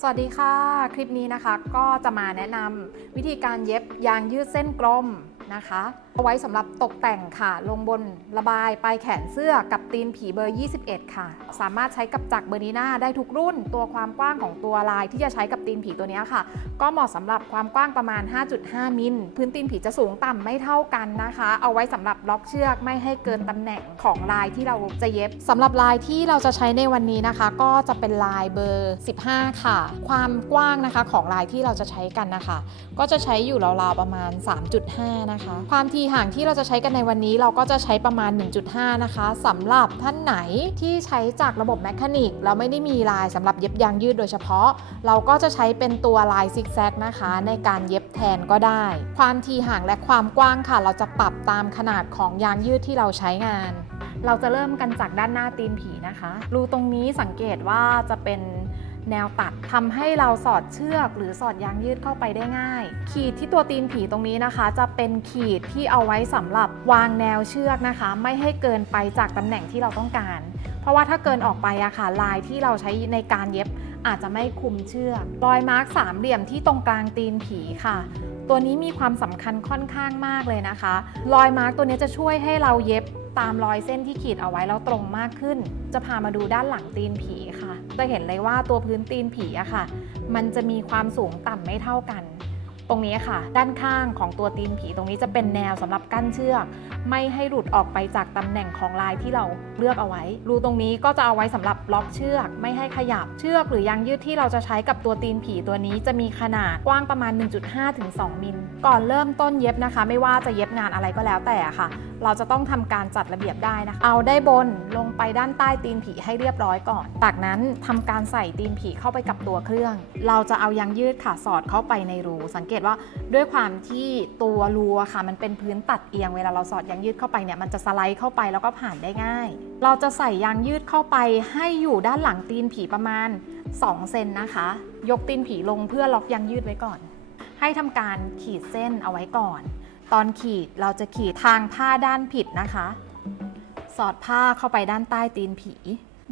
สวัสดีค่ะ คลิปนี้นะคะก็จะมาแนะนำวิธีการเย็บยางยืดเส้นกลมนะคะ เอาไว้สำหรับตกแต่งค่ะ ลงบนระบายปลายแขนเสื้อกับตีนผีเบอร์ 21 ค่ะ สามารถใช้กับจักรเบอร์นีนาได้ทุกรุ่น ตัวความกว้างของตัวลายที่จะใช้กับตีนผีตัวนี้ค่ะ ก็เหมาะสำหรับความกว้างประมาณ 5.5 มิล พื้นตีนผีจะสูงต่ำไม่เท่ากันนะคะ เอาไว้สำหรับล็อกเชือกไม่ให้เกินตำแหน่งของลายที่เราจะเย็บสำหรับลายที่เราจะใช้ในวันนี้นะคะ ก็จะเป็นลายเบอร์ 15 ค่ะ ความกว้างนะคะของลายที่เราจะใช้กันนะคะ ก็จะใช้อยู่ราวๆประมาณ 3.5 นะคะ ความทีห่างที่เราจะใช้กันในวันนี้เราก็จะใช้ประมาณ 1.5 นะคะสำหรับท่านไหนที่ใช้จากระบบแมคานิกแล้วไม่ได้มีลายสำหรับเย็บยางยืดโดยเฉพาะ เราก็จะใช้เป็นตัวลายซิกแซกนะคะ ในการเย็บแทนก็ได้ ความทีห่างและความกว้างค่ะ เราจะปรับตามขนาดของยางยืดที่เราใช้งาน เราจะเริ่มกันจากด้านหน้าตีนผีนะคะ รูตรงนี้สังเกตว่าจะเป็น แนวตัดทำให้เราสอดเชือก หรือสอดยางยืดเข้าไปได้ง่าย ขีดที่ตัวตีนผีตรงนี้นะคะ จะเป็นขีดที่เอาไว้สำหรับวางแนวเชือกนะคะ ไม่ให้เกินไปจากตำแหน่งที่เราต้องการ เพราะว่าถ้าเกินออกไปอะค่ะลายที่เราใช้ในการเย็บอาจจะไม่คุมเชือกรอยมาร์กสามเหลี่ยมที่ตรงกลางตีนผีค่ะ ตัวนี้มีความสำคัญค่อนข้างมากเลยนะคะ รอยมาร์กตัวนี้จะช่วยให้เราเย็บตามรอยเส้นที่ขีดเอาไว้แล้วตรงมากขึ้น จะพามาดูด้านหลังตีนผีค่ะ จะเห็นเลยว่าตัวพื้นตีนผีอะค่ะ มันจะมีความสูงต่ำไม่เท่ากัน ตรงนี้ค่ะ ด้านข้างของตัวตีนผีตรงนี้จะเป็นแนวสำหรับกั้นเชือก ไม่ให้หลุดออกไปจากตำแหน่งของลายที่เราเลือกเอาไว้ รูตรงนี้ก็จะเอาไว้สำหรับล็อกเชือก ไม่ให้ขยับเชือกหรือยางยืดที่เราจะใช้กับตัวตีนผีตัวนี้จะมีขนาดกว้างประมาณ 1.5ถึง2มิลก่อนเริ่มต้นเย็บนะคะ ไม่ว่าจะเย็บงานอะไรก็แล้วแต่ค่ะ เราจะต้องทำการจัดระเบียบได้นะคะ เอาได้บนลงไปด้านใต้ตีนผีให้เรียบร้อยก่อน จากนั้นทำการใส่ตีนผีเข้าไปกับตัวเครื่อง เราจะเอายางยืดค่ะสอดเข้าไปในรู สังเกตว่าด้วยความที่ตัวรูค่ะมันเป็นพื้นตัดเอียงเวลาเราสอดยางยืดเข้าไปเนี่ยมันจะสไลด์เข้าไปแล้วก็ผ่านได้ง่าย เราจะใส่ยางยืดเข้าไปให้อยู่ด้านหลังตีนผีประมาณ 2 เซนนะคะ ยกตีนผีลงเพื่อล็อกยางยืดไว้ก่อน ให้ทำการขีดเส้นเอาไว้ก่อน ตอนขีดเราจะขีดทางผ้าด้านผิดนะคะ สอดผ้าเข้าไปด้านใต้ตีนผี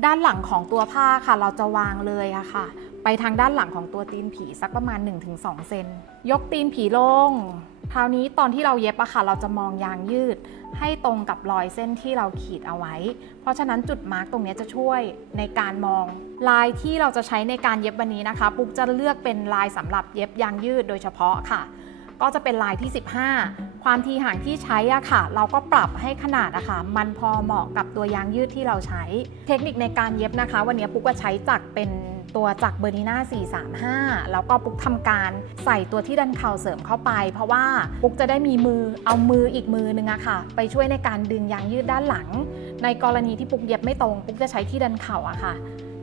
ด้านหลังของตัวผ้าค่ะ เราจะวางเลยอะค่ะ ไปทางด้านหลังของตัวตีนผีสักประมาณ 1-2 เซน ยกตีนผีลง คราวนี้ตอนที่เราเย็บอะค่ะ เราจะมองยางยืด ให้ตรงกับรอยเส้นที่เราขีดเอาไว้ เพราะฉะนั้นจุดมาร์กตรงนี้จะช่วยในการมอง ลายที่เราจะใช้ในการเย็บวันนี้นะคะปุ๊กจะเลือกเป็นลายสำหรับเย็บยางยืดโดยเฉพาะค่ะ ก็จะเป็นลายที่ 15 ความทีห่างที่ใช้อะค่ะ เราก็ปรับให้ขนาดอะค่ะ มันพอเหมาะกับตัวยางยืดที่เราใช้ เทคนิคในการเย็บนะคะ วันนี้ปุ๊กก็ใช้จักรเป็นตัวจักรเบอร์นีน่า435 แล้วก็ปุ๊กทำการใส่ตัวที่ดันเข่าเสริมเข้าไป เพราะว่าปุ๊กจะได้มีมือเอามืออีกมือนึงอะค่ะ ไปช่วยในการดึงยางยืดด้านหลัง ในกรณีที่ปุ๊กเย็บไม่ตรง ปุ๊กจะใช้ที่ดันเข่าอะค่ะ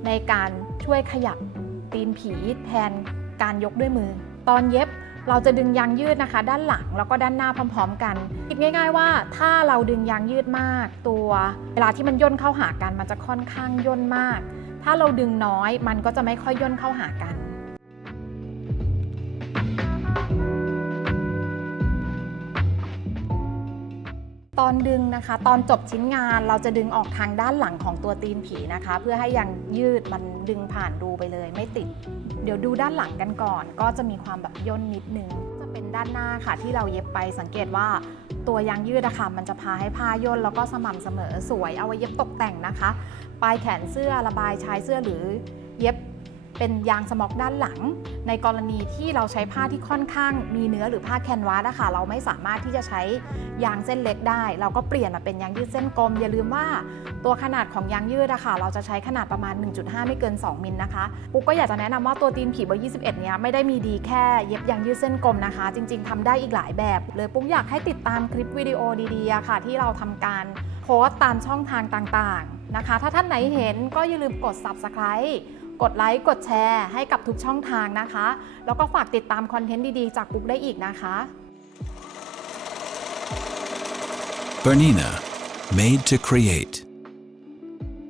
ในการช่วยขยับตีนผีแทนการยกด้วยมือ ตอนเย็บ เราจะดึงยางยืดนะคะ ด้านหลังแล้วก็ด้านหน้าพร้อม ๆ กัน คิดง่าย ๆ ว่าถ้าเราดึงยางยืดมาก ตัวเวลาที่มันย่นเข้าหากันมันจะค่อนข้างย่นมาก ถ้าเราดึงน้อยมันก็จะไม่ค่อยย่นเข้าหากัน อนดึงนะคะ ตอนจบชิ้นงานเราจะดึงออกทางด้านหลังของตัวตีนผีนะคะ เพื่อให้ยางยืดมันดึงผ่านรูไปเลยไม่ติด เดี๋ยวดูด้านหลังกันก่อน ก็จะมีความแบบย่นนิดนึงจะเป็นด้านหน้าค่ะที่เราเย็บไปสังเกตว่าตัวยางยืดอะค่ะมันจะพาให้ผ้าย่นแล้วก็สม่ำเสมอสวยเอาไว้เย็บตกแต่งนะคะ ปลายแขนเสื้อระบายชายเสื้อหรือเย็บ เป็นยางสม็อกด้านหลัง ในกรณีที่เราใช้ผ้าที่ค่อนข้างมีเนื้อหรือผ้าแคนวาสอะค่ะเราไม่สามารถที่จะใช้ยางเส้นเล็กได้ เราก็เปลี่ยนมาเป็นยางยืดเส้นกลม อย่าลืมว่าตัวขนาดของยางยืดอะค่ะเราจะใช้ขนาดประมาณ 1.5 ไม่เกิน 2 มิลนะคะปุ๊กก็อยากจะแนะนำว่าตัวตีนผีเบอร์ 21 เนี้ยไม่ได้มีดีแค่เย็บยางยืดเส้นกลมนะคะ จริง ๆทำได้อีกหลายแบบ เลยปุ๊กอยากให้ติดตามคลิปวิดีโอดีๆะค่ะ ที่เราทำการโพสต์ตามช่องทางต่างๆนะคะ ถ้าท่านไหนเห็นก็อย่าลืมกด subscribe กดไลค์ กดแชร์ ให้กับทุกช่องทางนะคะ แล้วก็ฝากติดตามคอนเทนต์ดี ๆ จากบุ๊กได้อีกนะคะ Bernina, made to create.